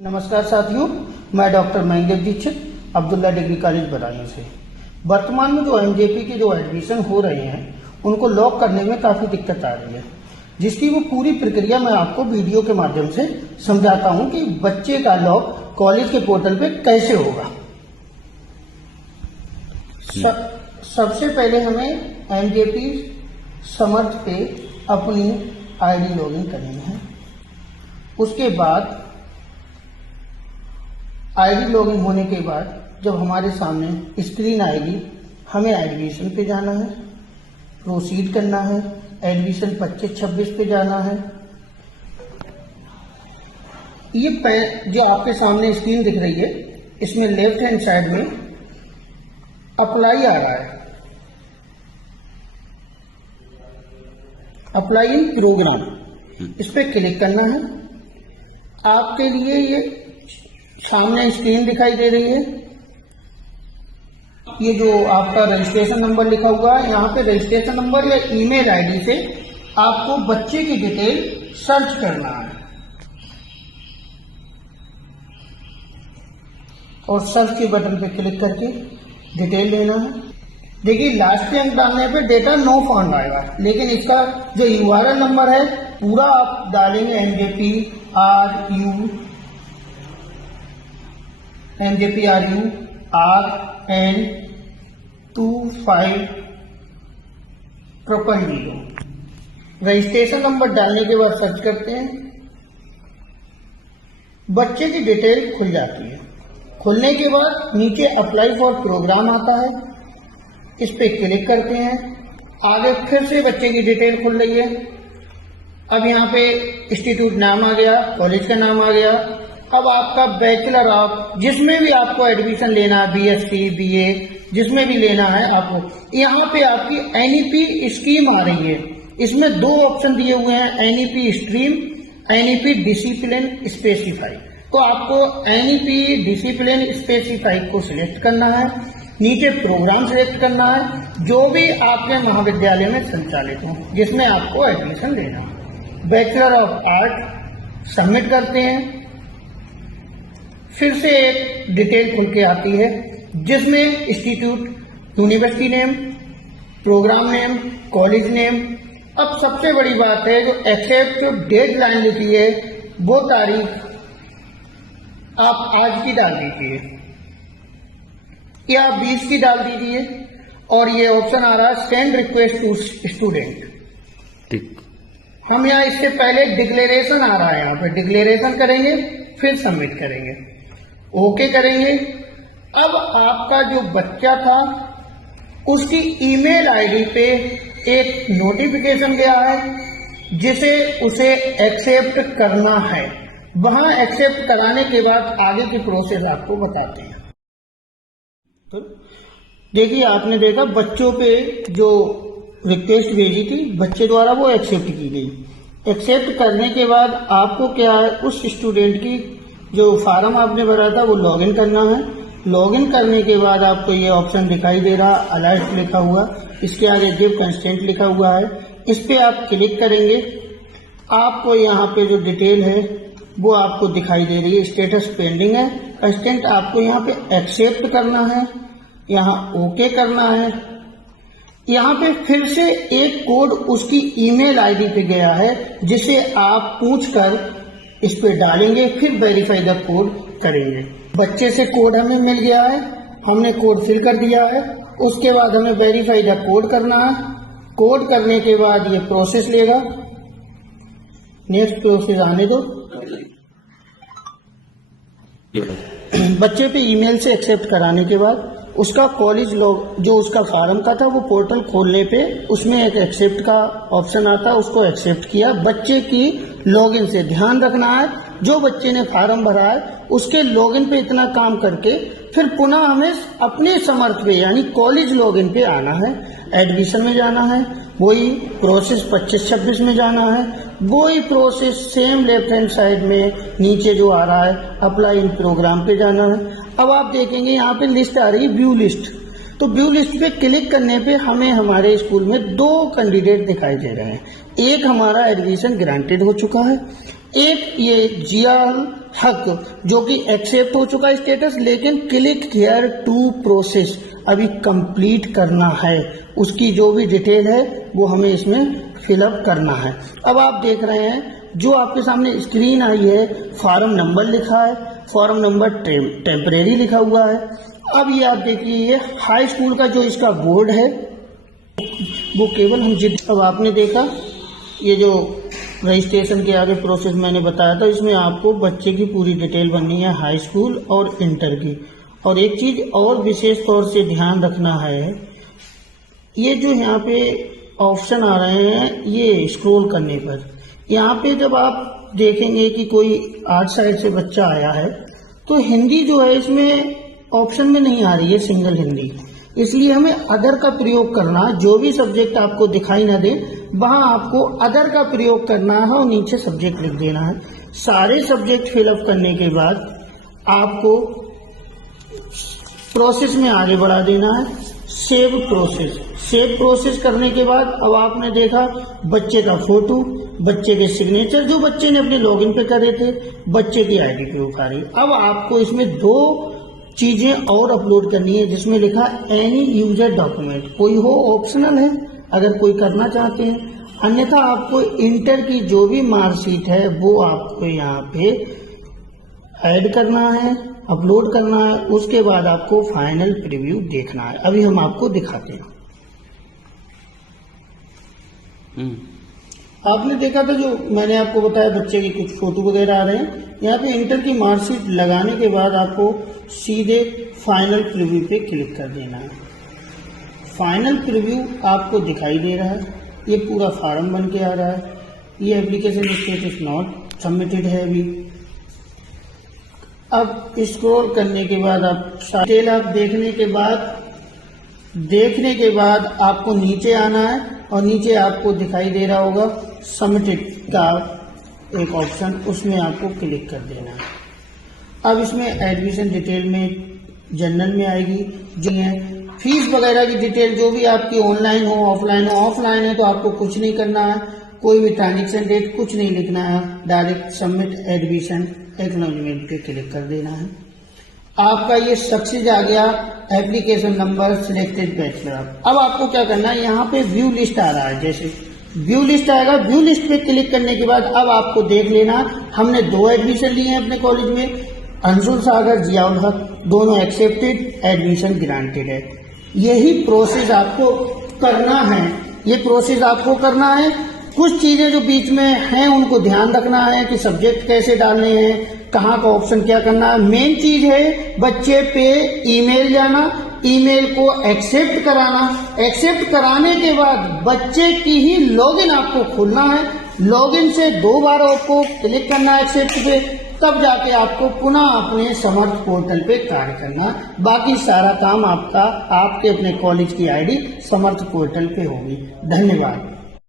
नमस्कार साथियों, मैं doctor Mahendra Dikshit Abdullah degree college Budaun से। वर्तमान में जो एमजेपी के जो एडमिशन हो रहे हैं उनको लॉक करने में काफ़ी दिक्कत आ रही है, जिसकी वो पूरी प्रक्रिया मैं आपको वीडियो के माध्यम से समझाता हूं कि बच्चे का लॉक कॉलेज के पोर्टल पे कैसे होगा। सबसे पहले हमें एमजेपी समर्थ पे अपनी आईडी लॉगिन करनी है। उसके बाद आईडी लॉगिन होने के बाद जब हमारे सामने स्क्रीन आएगी, हमें एडमिशन पे जाना है, प्रोसीड करना है, एडमिशन 25-26 पे जाना है। ये जो आपके सामने स्क्रीन दिख रही है, इसमें लेफ्ट हैंड साइड में अप्लाई आ रहा है, अप्लाई इन प्रोग्राम, इस पर क्लिक करना है। आपके लिए ये सामने स्क्रीन दिखाई दे रही है। ये जो आपका रजिस्ट्रेशन नंबर लिखा हुआ है, यहाँ पे रजिस्ट्रेशन नंबर या ईमेल आईडी से आपको बच्चे की डिटेल सर्च करना है और सर्च के बटन पे क्लिक करके डिटेल लेना है। देखिए, लास्ट अंक डालने पे डेटा नो फाउंड आएगा, लेकिन इसका जो यूआरएल नंबर है पूरा आप डालेंगे MJPRN2500। रजिस्ट्रेशन नंबर डालने के बाद सर्च करते हैं, बच्चे की डिटेल खुल जाती है। खुलने के बाद नीचे अप्लाई फॉर प्रोग्राम आता है, इस पे क्लिक करते हैं। आगे फिर से बच्चे की डिटेल खुल रही है। अब यहाँ पे इंस्टीट्यूट नाम आ गया, कॉलेज का नाम आ गया। अब आपका बैचलर ऑफ जिसमें भी आपको एडमिशन लेना है, बीएससी बीए जिसमें भी लेना है आपको, यहाँ पे आपकी एनईपी स्कीम आ रही है। इसमें 2 ऑप्शन दिए हुए हैं, NEP stream, NEP discipline specify. तो आपको एनईपी डिसिप्लिन स्पेसिफाई को सिलेक्ट करना है, नीचे प्रोग्राम सिलेक्ट करना है जो भी आपके महाविद्यालय में संचालित हो, जिसमें आपको एडमिशन लेना है। बैचलर ऑफ आर्ट सबमिट करते हैं। फिर से एक डिटेल खुल के आती है, जिसमें institute, university name, program name, college name. अब सबसे बड़ी बात है, जो एक्सेप्ट जो डेडलाइन लिखी है वो तारीख आप आज की डाल दीजिए या 20 की डाल दीजिए। और ये ऑप्शन आ रहा है सेंड रिक्वेस्ट टू स्टूडेंट। ठीक, हम यहाँ इससे पहले डिक्लेरेशन आ रहा है, यहाँ पे डिक्लेरेशन करेंगे, फिर सबमिट करेंगे, ओके करेंगे। अब आपका जो बच्चा था उसकी ईमेल आईडी पे एक नोटिफिकेशन गया है, जिसे उसे एक्सेप्ट करना है। वहां एक्सेप्ट कराने के बाद आगे की प्रोसेस आपको बताते हैं। तो देखिए, आपने देखा बच्चों पे जो रिक्वेस्ट भेजी थी बच्चे द्वारा, वो एक्सेप्ट की गई। एक्सेप्ट करने के बाद आपको क्या है, उस स्टूडेंट की जो फार्म आपने भरा था वो लॉगिन करना है। लॉगिन करने के बाद आपको ये ऑप्शन दिखाई दे रहा, अलर्ट लिखा हुआ, इसके आगे गिव कंस्टेंट लिखा हुआ है, इस पे आप क्लिक करेंगे। आपको यहाँ पे जो डिटेल है वो आपको दिखाई दे रही है, स्टेटस पेंडिंग है। कंस्टेंट आपको यहाँ पे एक्सेप्ट करना है, यहाँ ओके करना है। यहाँ पे फिर से एक कोड उसकी ईमेल आईडी पे गया है, जिसे आप पूछकर इस पे डालेंगे, फिर वेरीफाई द कोड करेंगे। बच्चे से कोड हमें मिल गया है, हमने कोड फिल कर दिया है। उसके बाद हमें वेरीफाई द कोड करना है। कोड करने के बाद ये प्रोसेस लेगा, नेक्स्ट प्रोसेस आने दो। बच्चे पे ईमेल से एक्सेप्ट कराने के बाद उसका कॉलेज लॉग जो उसका फार्म का था, वो पोर्टल खोलने पे उसमें एक एक्सेप्ट का ऑप्शन आता है, उसको एक्सेप्ट किया। बच्चे की लॉगिन से ध्यान रखना है, जो बच्चे ने फार्म भरा है उसके लॉगिन पे इतना काम करके फिर पुनः हमें अपने समर्थ पे यानी कॉलेज लॉगिन पे आना है, एडमिशन में जाना है, वही प्रोसेस 25-26 में जाना है, वही process same left hand side में नीचे जो आ रहा है अप्लाई इन प्रोग्राम पे जाना है। अब आप देखेंगे यहाँ पे लिस्ट आ रही है, व्यू लिस्ट। तो व्यू लिस्ट पे क्लिक करने पे हमें हमारे स्कूल में 2 कैंडिडेट दिखाई दे रहे हैं। एक हमारा एडमिशन ग्रांटेड हो चुका है एक ये जियाल हक जो कि एक्सेप्ट हो चुका स्टेटस, लेकिन क्लिक हियर टू प्रोसेस अभी कंप्लीट करना है, उसकी जो भी डिटेल है वो हमें इसमें फिलअप करना है। अब आप देख रहे हैं जो आपके सामने स्क्रीन आई है, फॉर्म नंबर लिखा है, फॉर्म नंबर टेम्परेरी लिखा हुआ है। अब ये आप देखिए ये हाई स्कूल का जो इसका बोर्ड है वो केवल हम अब आपने देखा ये जो रजिस्ट्रेशन के आगे प्रोसेस मैंने बताया था, इसमें आपको बच्चे की पूरी डिटेल बननी है हाई स्कूल और इंटर की। और एक चीज और विशेष तौर से ध्यान रखना है, ये जो यहाँ पे ऑप्शन आ रहे हैं ये स्क्रॉल करने पर यहाँ पे जब आप देखेंगे कि कोई आर्ट साइड से बच्चा आया है तो हिंदी जो है इसमें ऑप्शन में नहीं आ रही है, सिंगल हिंदी। इसलिए हमें अदर का प्रयोग करना, जो भी सब्जेक्ट आपको दिखाई ना दे वहां आपको अदर का प्रयोग करना है और नीचे सब्जेक्ट लिख देना है। सारे सब्जेक्ट फिलअप करने के बाद आपको प्रोसेस में आगे बढ़ा देना है, सेव प्रोसेस। सेव प्रोसेस करने के बाद अब आपने देखा बच्चे का फोटो, बच्चे के सिग्नेचर जो बच्चे ने अपने लॉगिन पे करे थे, बच्चे की आईडी प्रूफ आ रही। अब आपको इसमें दो चीजें और अपलोड करनी है जिसमें लिखा एनी यूजर डॉक्यूमेंट, कोई हो ऑप्शनल है अगर कोई करना चाहते हैं, अन्यथा आपको इंटर की जो भी मार्कशीट है वो आपको यहाँ पे ऐड करना है, अपलोड करना है। उसके बाद आपको फाइनल प्रीव्यू देखना है। अभी हम आपको दिखाते हैं। आपने देखा था जो मैंने आपको बताया बच्चे की कुछ फोटो वगैरह आ रहे हैं। यहाँ पे इंटर की मार्कशीट लगाने के बाद आपको सीधे फाइनल प्रीव्यू पे क्लिक कर देना है। फाइनल प्रीव्यू आपको दिखाई दे रहा है, ये पूरा फॉर्म बन के आ रहा है। ये एप्लीकेशन स्टेटस नॉट सबमिटेड है अभी। अब स्क्रॉल करने के बाद आप डिटेल आप देखने के बाद आपको नीचे आना है और नीचे आपको दिखाई दे रहा होगा सबमिटेड का एक ऑप्शन, उसमें आपको क्लिक कर देना है। अब इसमें एडमिशन डिटेल में जनरल में आएगी जो है फीस वगैरह की डिटेल, जो भी आपकी ऑनलाइन हो ऑफलाइन हो। ऑफलाइन है तो आपको कुछ नहीं करना है, कोई भी ट्रांजेक्शन डेट कुछ नहीं लिखना है, डायरेक्ट सबमिट एडमिशन एक्नॉलेजमेंट पे क्लिक कर देना है। आपका ये सक्सेस आ गया, एप्लीकेशन नंबर सिलेक्टेड बैचलर। अब आपको क्या करना है, यहाँ पे व्यू लिस्ट आ रहा है, जैसे व्यू लिस्ट आएगा, व्यू लिस्ट पे क्लिक करने के बाद अब आपको देख लेना हमने 2 एडमिशन लिए हैं अपने कॉलेज में, अंशुल सागर, जियाउल हक, दोनों एक्सेप्टेड, एडमिशन ग्रांटेड है। यही प्रोसेस आपको करना है, ये प्रोसेस आपको करना है। कुछ चीजें जो बीच में हैं उनको ध्यान रखना है कि सब्जेक्ट कैसे डालने हैं, कहाँ का ऑप्शन क्या करना है। मेन चीज है बच्चे पे ईमेल जाना, ईमेल को एक्सेप्ट कराना, एक्सेप्ट कराने के बाद बच्चे की ही लॉगिन आपको खोलना है। लॉगिन से 2 बार आपको क्लिक करना है एक्सेप्ट पे, तब जाके आपको पुनः अपने समर्थ पोर्टल पे कार्य करना। बाकी सारा काम आपका आपके अपने कॉलेज की आईडी समर्थ पोर्टल पे होगी। धन्यवाद।